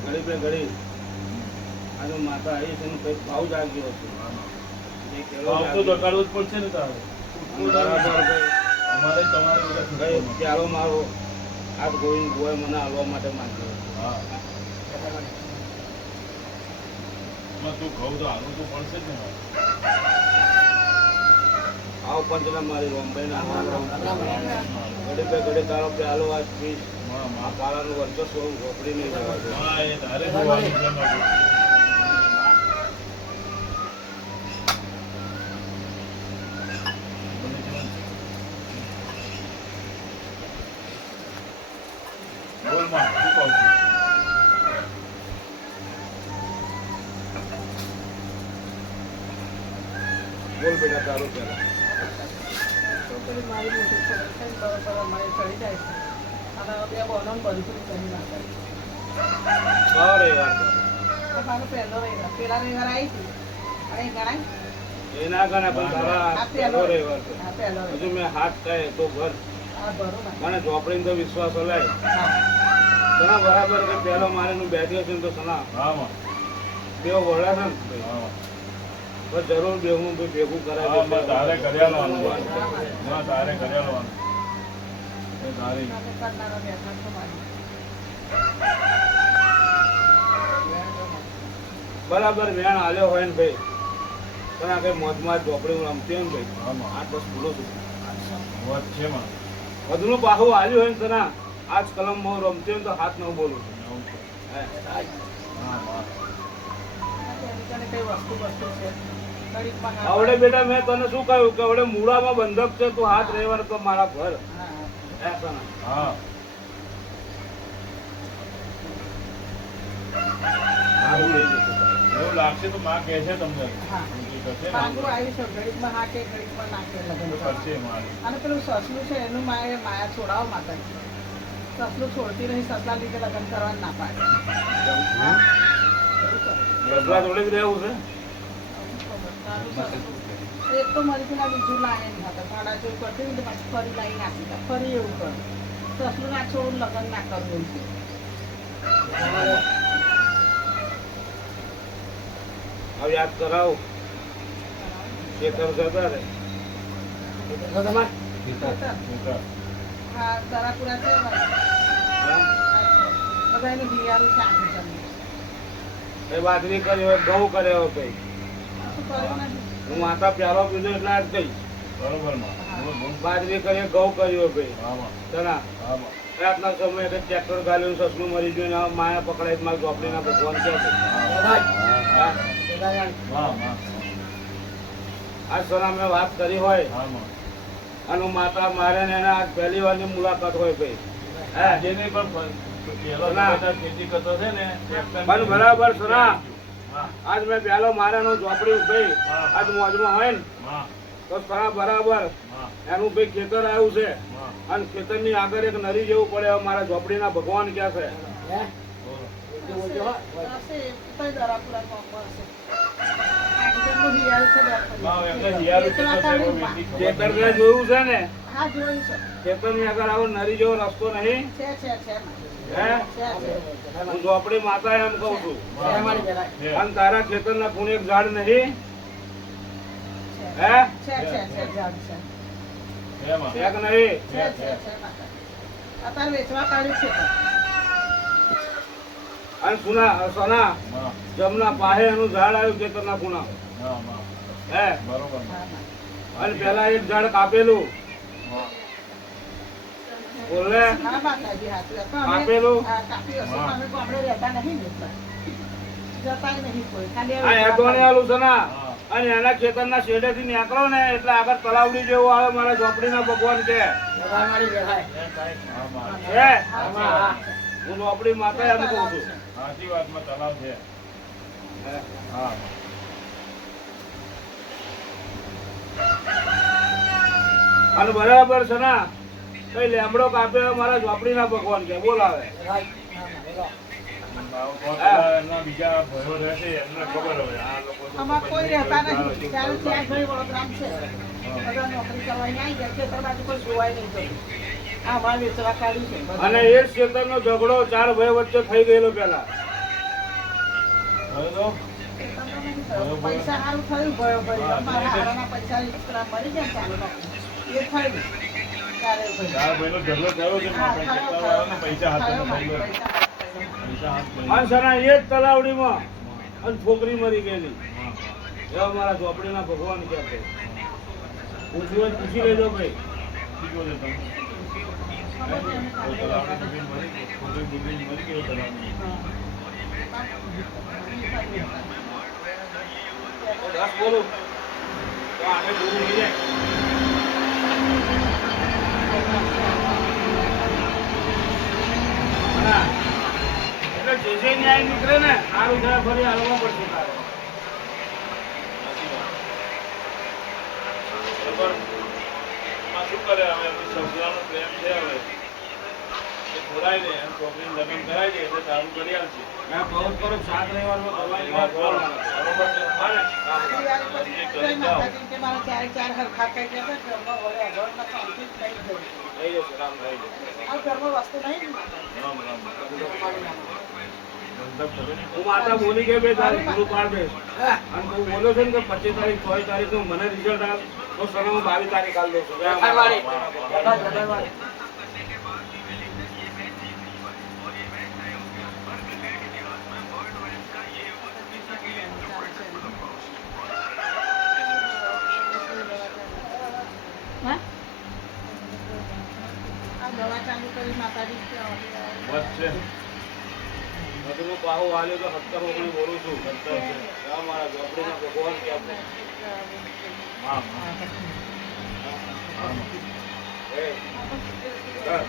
ઘડી બે ઘડી આ માતા આવી છે ને કઈ ભાવ જાગ્યો હતો તો કાઢવું જ પડશે ને તારે અમારે તમારે ચાલો મારો આ ગોવિંદ ગોય મને આવવા માટે માંગ્યો તું કહું તો આનું તો પડશે જ ને આવ પંચના મારી રોમભાઈ ના ઘડી બે ઘડી તારો પ્યાલો આ પીસ આ કાળાનું વર્ચસ્વ રોકડી નહીં જવા બોલ બેટા તારું પેલા મારી મોટી બરોબર મારી ચડી જાય છે અને બે બોનો બધું કરી નાખે મારો પહેલો રવિવાર પેલા રવિવાર આવી હતી અને ગણાય એ ના ગણે પણ તારા પહેલો રવિવાર હજુ મેં હાથ કહે તો ઘર મને ચોપડીને તો વિશ્વાસ હલાય સના બરાબર કે પહેલો મારે નું બેઠ્યો છે તો સના બે વડા છે ને બસ જરૂર બેહું ભેગું કરાય તારે કર્યા તારે કર્યા બરાબર વેણ હાલ્યો હોય ને ભાઈ પણ આ કઈ મોજમાં ચોપડી રમતી હોય ને ભાઈ આ બસ બોલો છું વધુનું પાહું હાલ્યું હોય ને તને આજ કલમ માં રમતી હોય તો હાથ ન બોલું છું આવડે બેટા મેં તને શું કહ્યું કે આવડે મૂળામાં બંધક છે તું હાથ રહેવાનો તો મારા ઘર એવું લાગશે તો માં કહે છે તમને અને પેલું સસલું છે એનું માયા છોડાવો માતા સસલું છોડતી નહીં સસલા લીધે લગ્ન કરવાનું ના પાડે જોડે જ રહેવું છે એક તો મારી પેલા બીજું લાવે નહીં હતા ભાડા જેવું કરતી ને પાછી ફરી લાવી નાખી ફરી એવું કર સસલું ના છોડું લગ્ન ના કરવું છે હવે યાદ કરાવો ખેતર જતા રે હા દરાપુરા છે બધા એનું બિયારું છે આગળ એ બાજરી કર્યો ઘઉં કર્યો કઈ હું માતા પ્યારો પીધો એટલે જ કઈ બરોબર બાજરી કરીએ ઘઉં કર્યો ભાઈ ચણા રાતના સમયે ટ્રેક્ટર ગાલ્યું સસલું મરી ગયું ને માયા પકડાય મારી ચોપડીના ભગવાન ક્યાં આજ સના મેં વાત કરી હોય અને માતા મારે ને એના આજ પહેલી વાર ની મુલાકાત હોય ભાઈ જેની પણ ખેતી કરતો છે ને બરાબર સના આજ મેં પેલો મારે નું ઝોપડી ભાઈ આજ મોજમાં હોય ને તો સના બરાબર એનું ભાઈ ખેતર આવ્યું છે અને ખેતર ની આગળ એક નરી જેવું પડે મારા ઝોપડી ના ભગવાન ક્યાં છે ખેતર જોયું છે ને ખેતર ની આગળ આવો નરી જેવો રસ્તો નહીં હું ઝોપડી માતા એમ કઉ છું અને તારા ખેતર ના ખૂણે એક ઝાડ નહીં હે એક નહીં અને સોના હા જમના પાહે એનું ઝાડ આવ્યું ખેતરના ખૂણા હા હા હે બરોબર અને પેલા એક ઝાડ કાપેલું હા બોલે હા, માતાજી હાચી વાત. પણ અમે કાપેલું? આ કાપી હશે, પણ અમે ગામડે રહેતા નહીં ને એટલા. જતાય નહીં કોઈ. ખાલી આ એટોણી આલું છે ને હા. અને એના ખેતરના શેડેથી નીકળો ને એટલે આગળ તલાવડી જેવું આવે મારા ઝોપડીના ભગવાન કે હા મારી છે હું ઝોપડી માતા એમ કહું છું સાચી વાતમાં તલાવ છે હે. હા અને બરાબર છે ને કઈ લેમડો કાપે મારા ઝોપડીના ભગવાન કે બોલાવે એમના બીજા ભયો રહેશે એમને ખબર હોય આ લોકો તો આમાં કોઈ રહેતા નહીં. બધા ત્યારે ત્યાં ઘણી વડોદરામાં છે. બધા નોકરી કરવા અહીંયા આવી ગયા. ખેતર બાજુ કોઈ જોવાય નહીં જતું. આ અમારે વેચવા કાઢ્યું છે. બધા. અને એ ક્ષેત્રનો ઝઘડો ચાર ભાઈ વચ્ચે થઈ ગયેલો પેલા હવે તો ખેતરમાં નહીં થયું. પૈસા સારું થયું ભયો ભરી. અમારા હારાના પૈસા પેલા મરી ગયા ને ચાલુ એ થયું. ત્યારે ભાઈ. ચાર ભાઈનો ઝઘડો થયો છે હા, પણ થયો, ખેતરવાળાને પૈસા હાથ થયો, થઈ ગયો પૈસા. પૈસા હાથ થઈ અને સના એ જ તલાવડીમાં અને છોકરી મરી ગયેલી હા એવા મારા ઝોપડીના ભગવાન કે છે. પૂછવું હોય તો પૂછી લેજો ભાઈ શીખો છો તમે તો તલાવની જમીન મરી ગઈ છોકરી બુકરી મરી ગયો તલાવની દસ બોલું તો આને પૂરું થઈ જાય હા. એટલે જે જે ન્યાય નીકળે ને સારું થાય ફરી હાલવા પડશે તારે બરાબર એમાં શું કરે હવે એમની સસરાનો પ્રેમ છે હવે એ થોડાય ને એમ છોકરીને લગ્ન કરાવી દે એટલે સારું કરી આવશે મેં બહુ કરો 7 રવિવારમાં દવાની વાત કરો બરોબર છે હા ને? જય માતાજી કે મારા ચારે ચાર હરખા થઈ ગયા છે. ઘરમાં વળે અગવડના શાંતિ જ થઈ ગઈ. થઈ જશે રામ થઈ જશે આ ઘરમાં વસ્તુ નહીં ને માતાજી. રામ રામ ધંધા કરે ને હું માતા બોલી કે ભાઈ તારીખ પૂરું પાડ દઈશ અને તું બોલ્યો છે ને કે 25 તારીખ 6 તારીખ નું મને રિઝલ્ટ આવે તો સર હું 22 તારીખ આલ દઉં છું હા? આ દવા ચાલુ કરી માતાજી કે બસ છે બધું હું પાહુ વાલ્યો તો 70 ઓગણી બોલું છું 70 છે આ મારા ઝોપડીના ભગવાન કે આપણે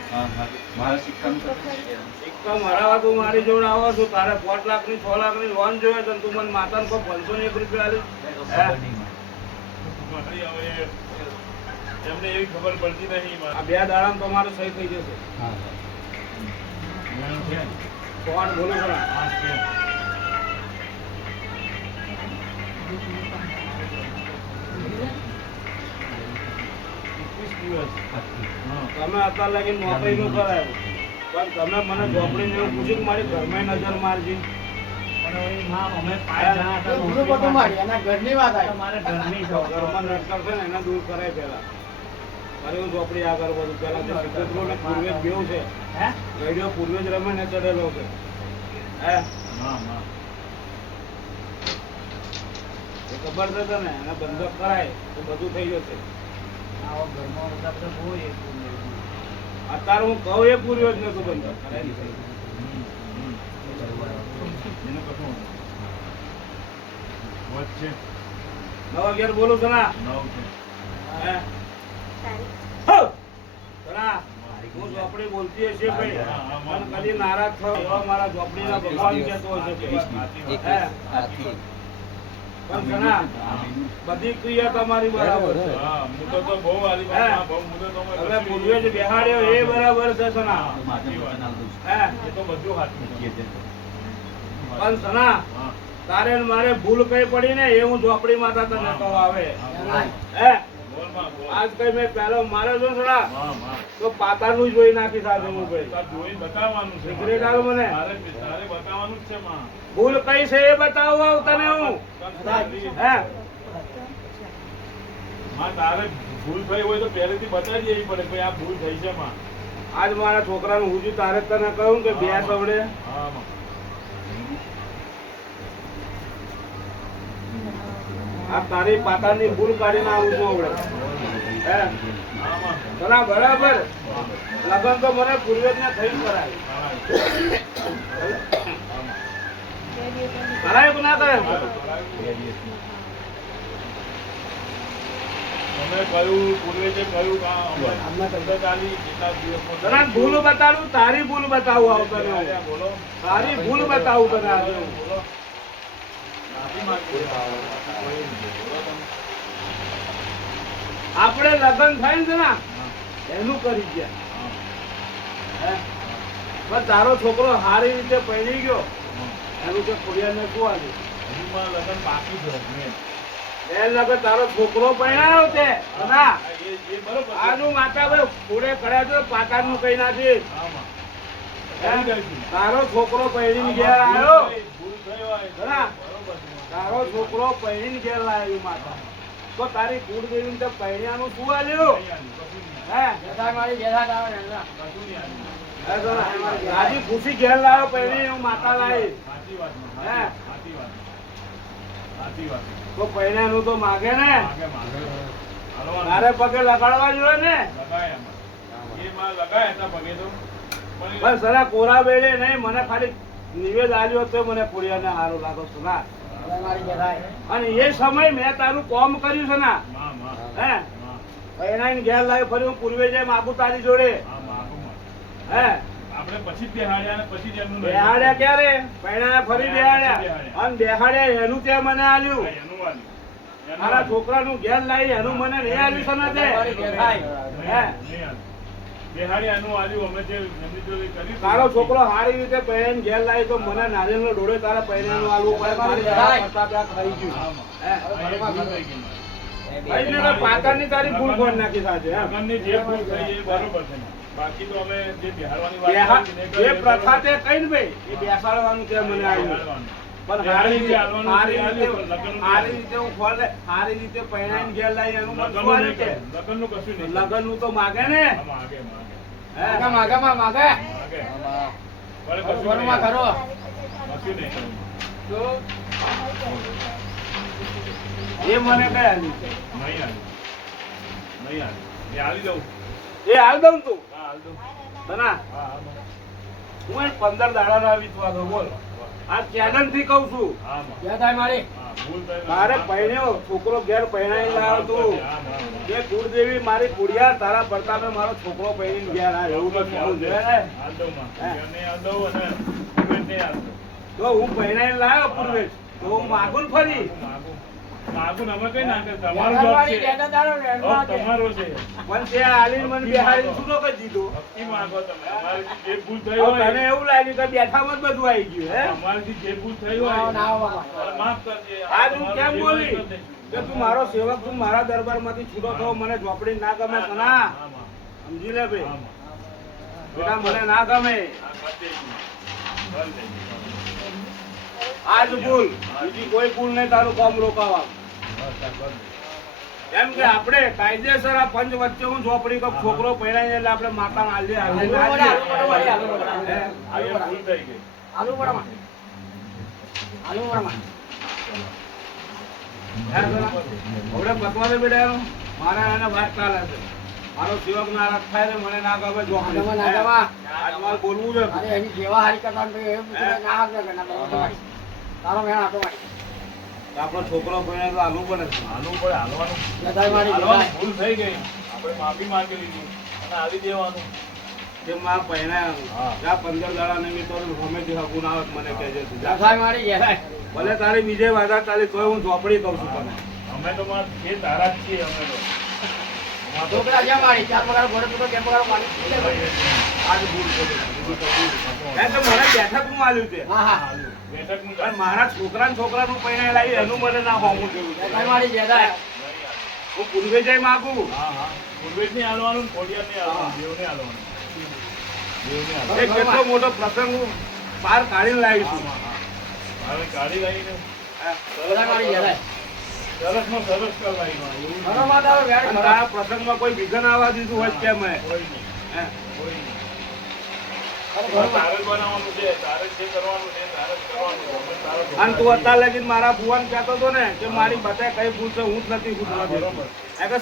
હા હા મારા સિક્કા મરાવા તું મારી જોડે આવો છું તારે 5 લાખની 6 લાખની લોન જોઈએ તો તું મને માતાને કોઈ 501 રૂપિયા આલી મારી હવે એમને એવી ખબર પડતી નહીં આ 2 દાડામાં તમારે સહી થઈ જશે કોણ બોલું છું ને? તમે અત્યાર લગી નોકરી નું કરાયું પણ તમે મને ઝોપડીને એવું પૂછ્યું કે મારી ઘરમાં નજર મારજી ઘરમાં નડતર છે ને એને દૂર કરાય પેલા અરે હું ઝોપડી આગળ બધું પેલા જે સિદ્ધેશ્વર ને પૂર્વેજ બેવ છે રેડિયો પૂર્વેજ રમે ને ચડેલો છે હે એ ખબર છે તને એને બંધક કરાય તો બધું થઈ જશે અત્યારે હું કહું એ પૂર્વેજ ને તું બંધક કરાય નહીં. નવ 11 બોલું છું ના હે હો! તના, હું ઝોપડી બોલતી હશે ભાઈ પણ કદી નારાજ થયો એવા મારા ઝોપડીના ભગવાન કહેતો હશે ભાઈ. હે? પણ તના, બધી ક્રિયા તમારી બરાબર છે તમે પૂર્વે જ બેહાડ્યો એ બરાબર છે સના હે પણ સના તારે ને મારે ભૂલ કઈ પડી ને એ હું ઝોપડી માતા તને કહું આવે હે આજ કઈ મેં પેલો મારે છો સના તો પાતાનું જ જોઈ નાખી સાથે હું ભાઈ સિગરેટ આલ મને ભૂલ કઈ છે એ બતાવો તને હું હે તારે ભૂલ થઈ હોય તો પહેલેથી બતાવી દેવી પડે કે આ ભૂલ થઈ છે માં આજ મારા છોકરાનું હુજી તારે જ તને કહું કે બે સવડે આ તારી પાતાની ભૂલ કાઢીને આવું છું હમણાં. હે આમાં બરા બરાબર લગન તો મને પૂર્વજને થઈ કરાય કરાય કે ના કરાય તમે કયું પૂર્વે જે કયું કામ ચાલી કેટલા દિવસમાં તને ભૂલ બતાવું તારી ભૂલ બતાવું આવું તને હું. બોલો તારી ભૂલ બતાવું તને આજે હું. બોલો માફી માંગીએ. આપણે લગ્ન થાય ને ના એનું કરી ગયા હે? પણ તારો છોકરો સારી રીતે પહેરી ગયો એનું કે ખોડિયાને શું આવ્યું હજુ મારા લગ્ન બાકી છે મેં. એ લગન તારો છોકરો પહેરાયો છે ના એ બરોબર છે. આનું માતા ભાઈ ફોડે કર્યા તો પાકાનું કઈ નાખી આમાં. હે? કરી દઈશું. તારો છોકરો પહેરીને ઘેર આવ્યો ભૂલ થઈ હોય તો હા. બરોબર છે. તારો છોકરો પહેરીને ઘેર લાવ્યો માતા તો તારી કુળદેવીને તો પહેર્યાનું શું આલ્યું હે રાજી ખુશી ઘેર લાવ્યો પહેરી હું માતા લાવી હે તો પહેર્યાનું તો માગે ને તારે પગે લગાડવા જોઈએ ને બસ સરા કોરા બેડે નહીં મને ખાલી નિવેદ આલ્યો તો મને કોરિયાને સારું લાગો છો ના અને એ સમય મેં તારું કોમ કર્યું છે ના હે પહેરાઈને ઘેર લાવી ફરી હું પૂર્વે જઈ માગું તારી જોડે હે આપણે પછી જ બેહાડ્યા અને પછી જ એમનું બેહાડ્યા ક્યારે પહેરાયા ફરી બેહાડ્યા અને બેહાડ્યા એનું તે મને આલ્યું એનું વાલી. એનું મારા વાલી. છોકરાનું ઘેર લાવી એનું મને નહીં આલ્યું છે ને તે હે નહીં આલી. બેહાડી એનું આલ્યું અમે જે એમની જોડે કર્યું તારો છોકરો સારી રીતે પહેરીને ઘેર લાવી તો મને નારિયેળનો ડોળે તારા પહેરીનું આલવું પડે મારી જરા પ્રતાપ આ ખાઈ ગયું આમાં. હે આ એક ભૂલ થઈ ગઈ મારી. ભાઈ ને પાકરની તારી ભૂલ કોણ નાખી સાથે હે લગ્નની જે ભૂલ થઈ એ બરોબર છે. બાકી તો અમે જે બિહારવાની વાત બેહા- કરી ને જે એ પ્રથા બરોબર. તે કઈ ને ભાઈ એ બેસાડવાનું તે મને આવ્યું બિહારવાનું. પણ સારી રીતે સારી હાલવાનું રીતે તે આલ્યું, પણ લગ્નનું સારી રીતે હું ખોલે સારી રીતે પહેરાઈને ઘેર લાવી એનું મને શું લગ્નનું આવ્યું નહીં કે કર્યું. લગ્નનું કશું નહીં. લગ્નનું તો માગે ને આમાં આગે, આગે. હે આગે. પણ કશું નહીં. કશું નહીં કર્યું. એ મને કઈ આલ્યું નહીં આલ્યું. નહીં આલ્યું. એ આલી દઉં. એ હાલ દઉં તું હા, આલી દઉં. તના હા, હા, બસ. હું એ 15 દાડા ના વિશ્વાસ બોલ આ ચેલેન્જ થી કઉ છું હા, બસ. થાય મારી હા, ભૂલ થઈ. તારે પહેણ્યો છોકરો ઘેર પહેણાઈ લાવ્યો તું હા, હા. કે કુળદેવી મારી કુડિયા તારા પ્રતાપે મારો છોકરો પહેરીને ઘેર આવ્યો એવું તો થોડું છે ને હાલ દઉં માં. એને હાલ દઉં અને પેમેન્ટ નહીં હાલ દઉં. તો હું પહેણાઈને લાવ્યો પૂર્વે તો હું માગું ને ફરી માગું. માગું ને અમે કઈ ના કરીએ. તમારો job છે. તમારો છે. પણ તે આલીને મને બેહાડીને છૂટો કરી દીધો ભક્તિ માગો તમે. અમારી જે ભૂલ થઈ હવે હોય તને એવું લાગ્યું કે બેઠામાં જ બધું આવી ગયું હે અમારી જે ભૂલ થઈ હોય માફ કરજે. આજ હું કેમ બોલી કે તું મારો સેવક તું મારા દરબારમાંથી છૂટો થયો મને ઝોપડી ના ગમે તના સમજી લે ભાઈ બેટા મને ના ગમે આજ ભૂલ બીજી કોઈ ભૂલ નહીં તારું કામ રોકાવા એમ કે આપણે કાયદેસર આ પંચ વચ્ચે હું ઝોપડી કપ છોકરો પહેરાય એટલે આપણે માતા આલી ભૂલ થઈ ગઈ. હવે પકવાને બેઠા મારા એને વાત ચાલે છે મારો સેવક નારાજ થાય ને મને ના ગમે ઝોપડી આજ મારે બોલવું છે આપણો છોકરો પહેરાય તો આલવું પડે છે. હાલવું પડે, હાલવાનું. હાલવાનું ભૂલ થઈ ગઈ. આપણે માફી માંગી લીધી અને આલી દેવાનું. કે માં પહેરાય હા. જા 15 દાડા નહીં તો ગમે તે હકું ના આવે તો મને કહેજે તું. જા. ભલે તારી બીજે વાદા ચાલી તોય હું ઝોપડી કહું છું તને અમે તો માં જે તારા જ છીએ અમે તો. અમાર તો આજ ભૂલ કરી કારણ કે મને બેઠકનું આલ્યું છે હાલ્યું. બેઠકનું પણ મારા છોકરાનું પહેરાય લાવી એનું મને ના હોવું જોયું હું પૂર્વે જઈ માગું હા, હા. પૂર્વેજ નહીં હાલવાનું ને ખોડિયાર નહીં હાલવાનું. દેવને હાલવાનું. દેવને હાલવાનું. એક કેટલો મોટો પ્રસંગ હું પાર કાઢીને લાવી છું હા, હા. હવે ગાડી લાવીને હા. સરસમાં સરસ કરવાની એવું અને તારા પ્રસંગમાં કોઈ વિઘન આવવા દીધું હોય કેમ મેં કોઈ નહીં. હે? કોઈ નહીં. તારે જ બનાવવાનું છે, તારે જ જે કરવાનું છે, તારે જ કરવાનું છે. અમે અને તું અત્યારે લગીને મારા ભુવન કહેતો હતો ને કે મારી બધાય કઈ ભૂલ છે, હું જ નથી ભૂલ. બરોબર. એટલે